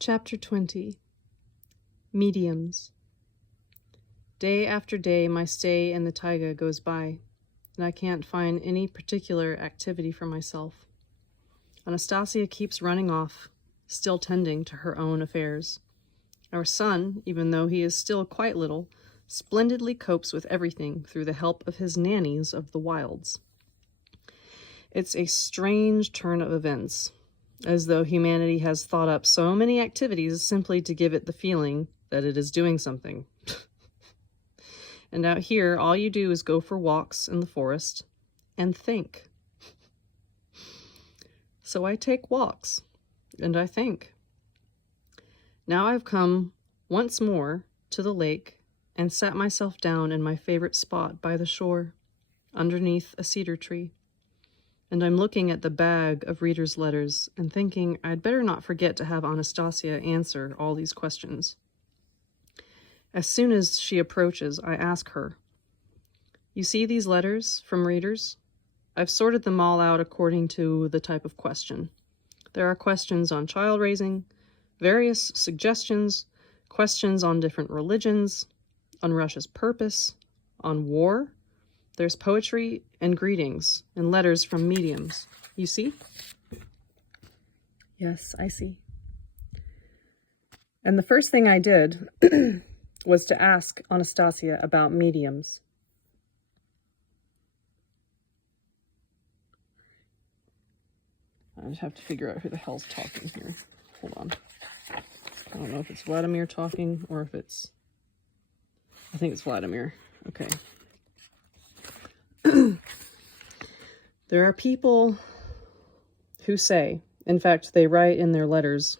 Chapter 20. Mediums. Day after day my stay in the taiga goes by, and I can't find any particular activity for myself. Anastasia keeps running off, still tending to her own affairs. Our son, even though he is still quite little, splendidly copes with everything through the help of his nannies of the wilds. It's a strange turn of events, as though humanity has thought up so many activities simply to give it the feeling that it is doing something. And out here, all you do is go for walks in the forest and think. So I take walks, and I think. Now I've come once more to the lake and sat myself down in my favorite spot by the shore, underneath a cedar tree. And I'm looking at the bag of readers' letters and thinking I'd better not forget to have Anastasia answer all these questions. As soon as she approaches, I ask her, "You see these letters from readers? I've sorted them all out according to the type of question. There are questions on child raising, various suggestions, questions on different religions, on Russia's purpose, on war. There's poetry and greetings and letters from mediums. You see?" Yes, I see. And the first thing I did was to ask Anastasia about mediums. I just have to figure out who the hell's talking here. Hold on. I don't know if it's Vladimir talking or if it's... I think it's Vladimir. Okay. There are people who say, in fact, they write in their letters,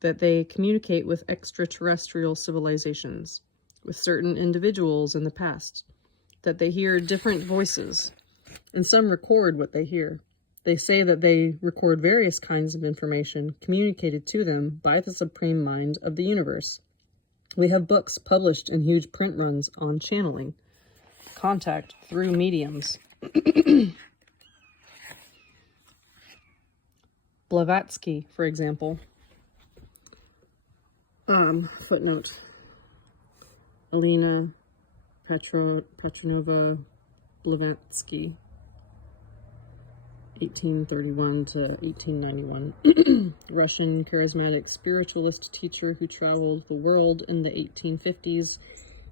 that they communicate with extraterrestrial civilizations, with certain individuals in the past, that they hear different voices, and some record what they hear. They say that they record various kinds of information communicated to them by the supreme mind of the universe. We have books published in huge print runs on channeling, contact through mediums. Blavatsky, for example. Footnote. Elena Petronova Blavatsky, 1831 to 1891. Russian charismatic spiritualist teacher who traveled the world in the 1850s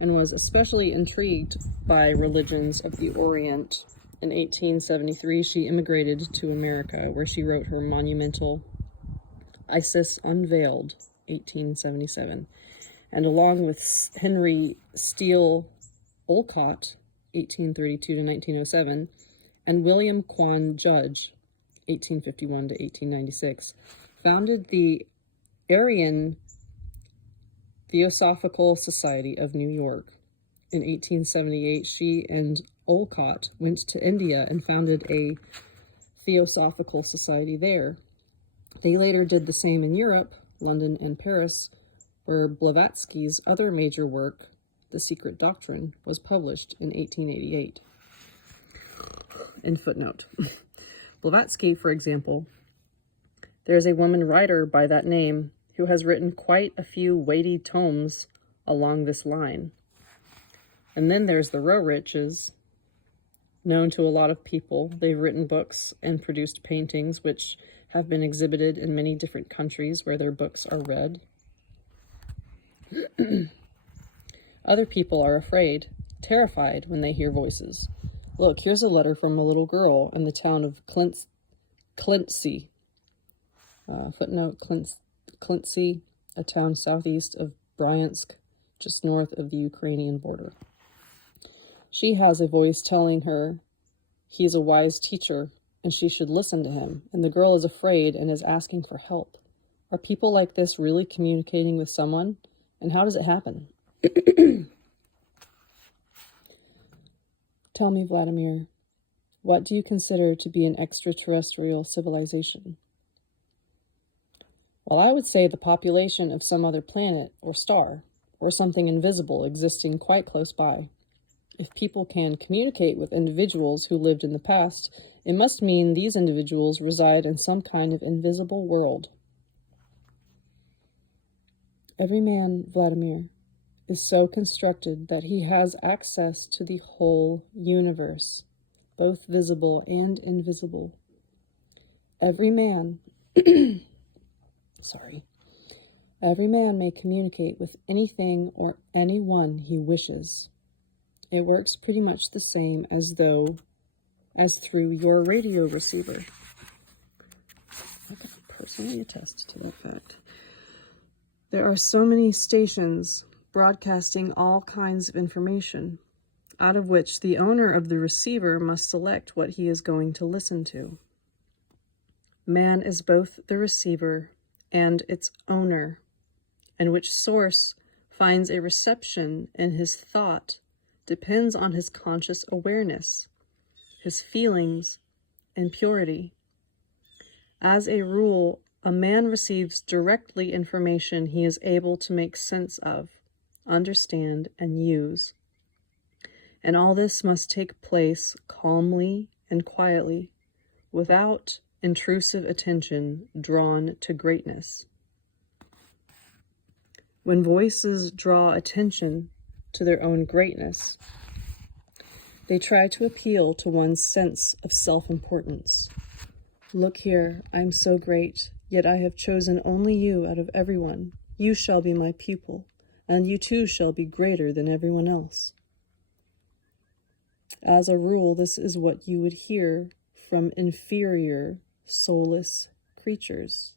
and was especially intrigued by religions of the Orient. In 1873, she immigrated to America, where she wrote her monumental Isis Unveiled, 1877, and along with Henry Steele Olcott, 1832 to 1907, and William Quan Judge, 1851 to 1896, founded the Aryan Theosophical Society of New York. In 1878, she and Olcott went to India and founded a Theosophical Society there. They later did the same in Europe, London and Paris, where Blavatsky's other major work, The Secret Doctrine, was published in 1888. In footnote. Blavatsky, for example, there's a woman writer by that name who has written quite a few weighty tomes along this line. And then there's the Roriches, known to a lot of people. They've written books and produced paintings which have been exhibited in many different countries where their books are read. Other people are afraid, terrified when they hear voices. Look, here's a letter from a little girl in the town of Klintsy. Footnote, Klintsy, a town southeast of Bryansk, just north of the Ukrainian border. She has a voice telling her he's a wise teacher and she should listen to him, and the girl is afraid and is asking for help. Are people like this really communicating with someone? And how does it happen? Tell me, Vladimir, what do you consider to be an extraterrestrial civilization? Well, I would say the population of some other planet or star, or something invisible existing quite close by. If people can communicate with individuals who lived in the past, it must mean these individuals reside in some kind of invisible world. Every man, Vladimir, is so constructed that he has access to the whole universe, both visible and invisible. Every man, every man may communicate with anything or anyone he wishes. It works pretty much the same as through your radio receiver. I can personally attest to that fact. There are so many stations broadcasting all kinds of information, out of which the owner of the receiver must select what he is going to listen to. Man is both the receiver and its owner, and which source finds a reception in his thought depends on his conscious awareness, his feelings, and purity. As a rule, a man receives directly information he is able to make sense of, understand, and use. And all this must take place calmly and quietly, without intrusive attention drawn to greatness. When voices draw attention to their own greatness, they try to appeal to one's sense of self-importance. Look here, I'm so great, yet I have chosen only you out of everyone. You shall be my pupil, and you too shall be greater than everyone else. As a rule, this is what you would hear from inferior, soulless creatures.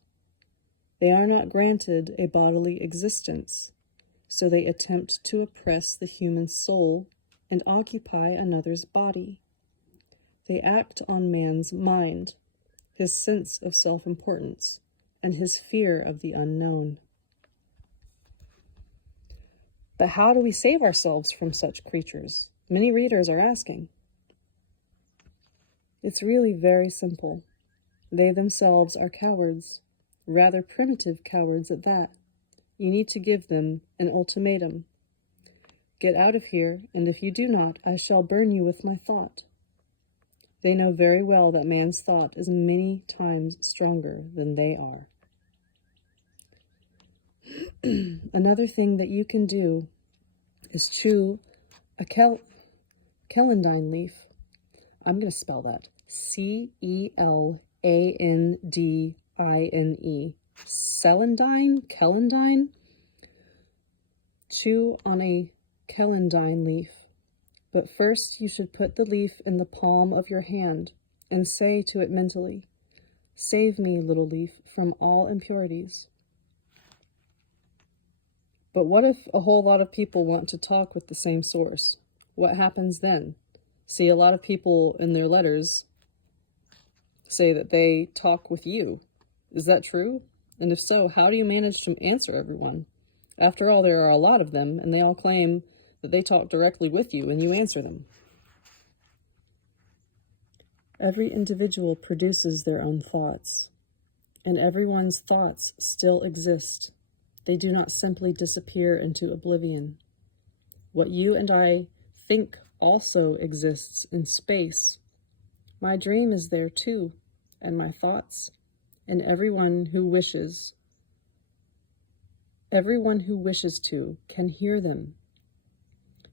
They are not granted a bodily existence, so they attempt to oppress the human soul and occupy another's body. They act on man's mind, his sense of self-importance, and his fear of the unknown. But how do we save ourselves from such creatures? Many readers are asking. It's really very simple. They themselves are cowards, rather primitive cowards at that. You need to give them an ultimatum. Get out of here, and if you do not, I shall burn you with my thought. They know very well that man's thought is many times stronger than they are. Another thing that you can do is chew a celandine leaf. I'm going to spell that. Celandine. Celandine? Chew on a celandine leaf. But first you should put the leaf in the palm of your hand and say to it mentally, "Save me, little leaf, from all impurities." But what if a whole lot of people want to talk with the same source? What happens then? See, a lot of people in their letters say that they talk with you. Is that true? And if so, how do you manage to answer everyone? After all, there are a lot of them, and they all claim that they talk directly with you and you answer them. Every individual produces their own thoughts, and everyone's thoughts still exist. They do not simply disappear into oblivion. What you and I think also exists in space. My dream is there too, and my thoughts, and everyone who wishes to can hear them.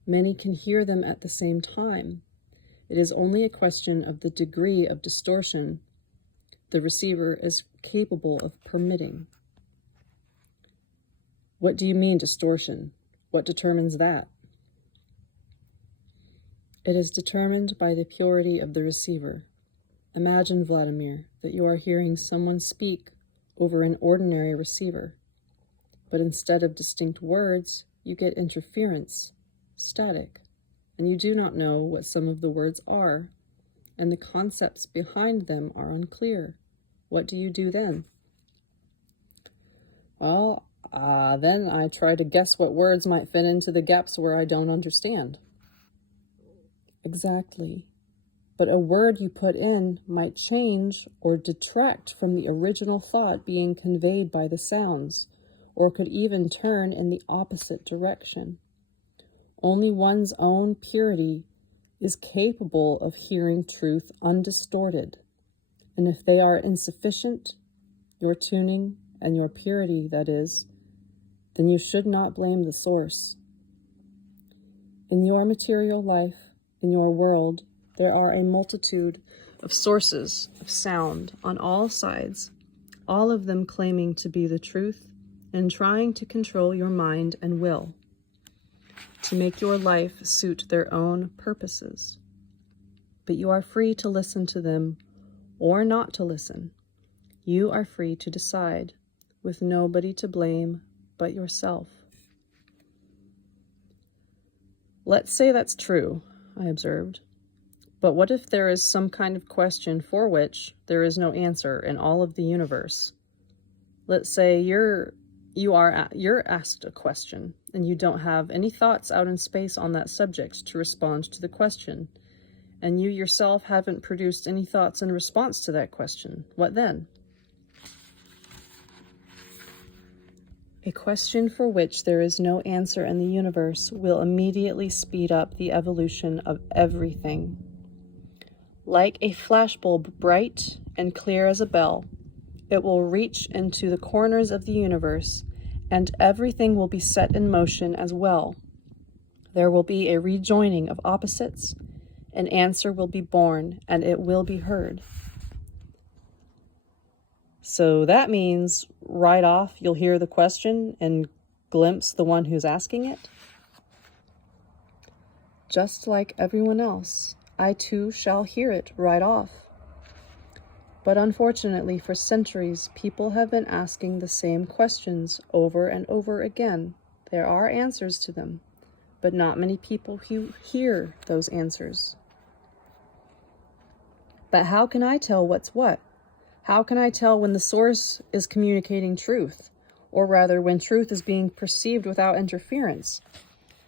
Many can hear them at the same time. It is only a question of the degree of distortion the receiver is capable of permitting. What do you mean, distortion? What determines that? It is determined by the purity of the receiver. Imagine, Vladimir, that you are hearing someone speak over an ordinary receiver, but instead of distinct words, you get interference, static, and you do not know what some of the words are, and the concepts behind them are unclear. What do you do then? Well, then I try to guess what words might fit into the gaps where I don't understand. Exactly. But a word you put in might change or detract from the original thought being conveyed by the sounds, or could even turn in the opposite direction. Only one's own purity is capable of hearing truth undistorted, and if they are insufficient, your tuning and your purity, that is, then you should not blame the source. In your material life, in your world, there are a multitude of sources of sound on all sides, all of them claiming to be the truth and trying to control your mind and will, to make your life suit their own purposes. But you are free to listen to them or not to listen. You are free to decide, with nobody to blame but yourself. Let's say that's true, I observed. But what if there is some kind of question for which there is no answer in all of the universe? Let's say you're asked a question and you don't have any thoughts out in space on that subject to respond to the question, and you yourself haven't produced any thoughts in response to that question. What then? A question for which there is no answer in the universe will immediately speed up the evolution of everything. Like a flashbulb bright and clear as a bell, it will reach into the corners of the universe, and everything will be set in motion as well. There will be a rejoining of opposites, an answer will be born, and it will be heard. So that means right off you'll hear the question and glimpse the one who's asking it? Just like everyone else, I too shall hear it right off. But unfortunately, for centuries, people have been asking the same questions over and over again. There are answers to them, but not many people who hear those answers. But how can I tell what's what? How can I tell when the source is communicating truth, or rather when truth is being perceived without interference?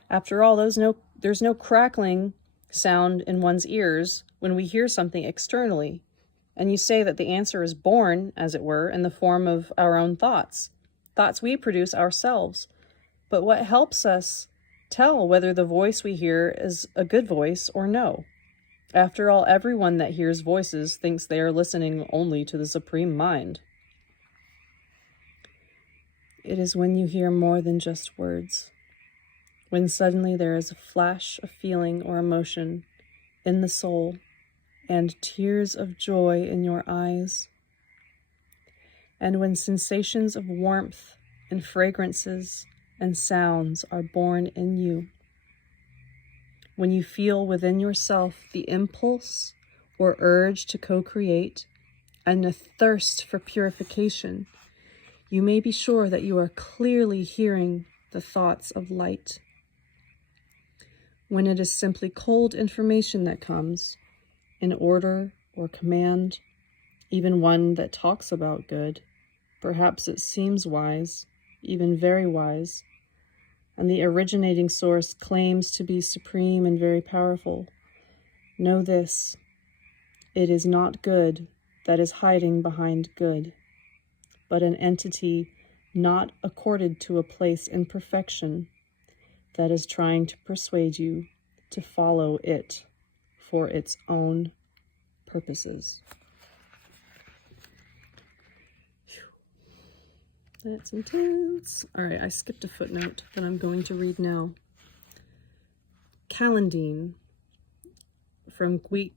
After all, there's no crackling sound in one's ears when we hear something externally. And you say that the answer is born, as it were, in the form of our own thoughts we produce ourselves. But what helps us tell whether the voice we hear is a good voice or no? After all, everyone that hears voices thinks they are listening only to the Supreme Mind. It is when you hear more than just words, when suddenly there is a flash of feeling or emotion in the soul, and tears of joy in your eyes, and when sensations of warmth and fragrances and sounds are born in you, when you feel within yourself the impulse or urge to co-create and a thirst for purification, you may be sure that you are clearly hearing the thoughts of light. When it is simply cold information that comes, an order or command, even one that talks about good, perhaps it seems wise, even very wise, and the originating source claims to be supreme and very powerful. Know this: it is not good that is hiding behind good, but an entity not accorded to a place in perfection that is trying to persuade you to follow it for its own purposes. That's intense. All right, I skipped a footnote that I'm going to read now. Kalandine, from Greek,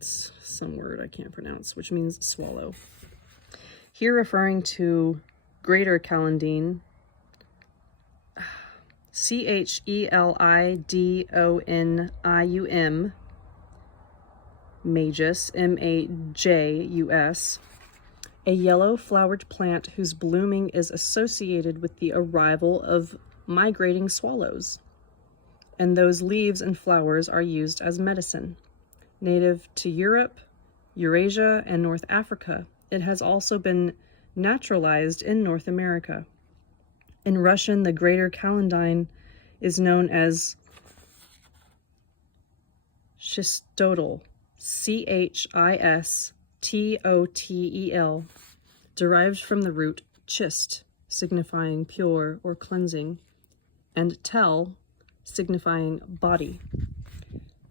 some word I can't pronounce, which means swallow. Here referring to Greater Kalandine, Chelidonium, Majus, Majus, a yellow flowered plant whose blooming is associated with the arrival of migrating swallows, and those leaves and flowers are used as medicine. Native to Europe, Eurasia, and North Africa, it has also been naturalized in North America. In Russian, the Greater Kalandine is known as Chistotl, Chistotl, derived from the root chist, signifying pure or cleansing, and tel, signifying body,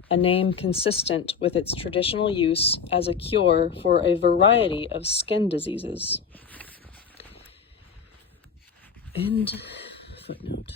a name consistent with its traditional use as a cure for a variety of skin diseases. End footnote.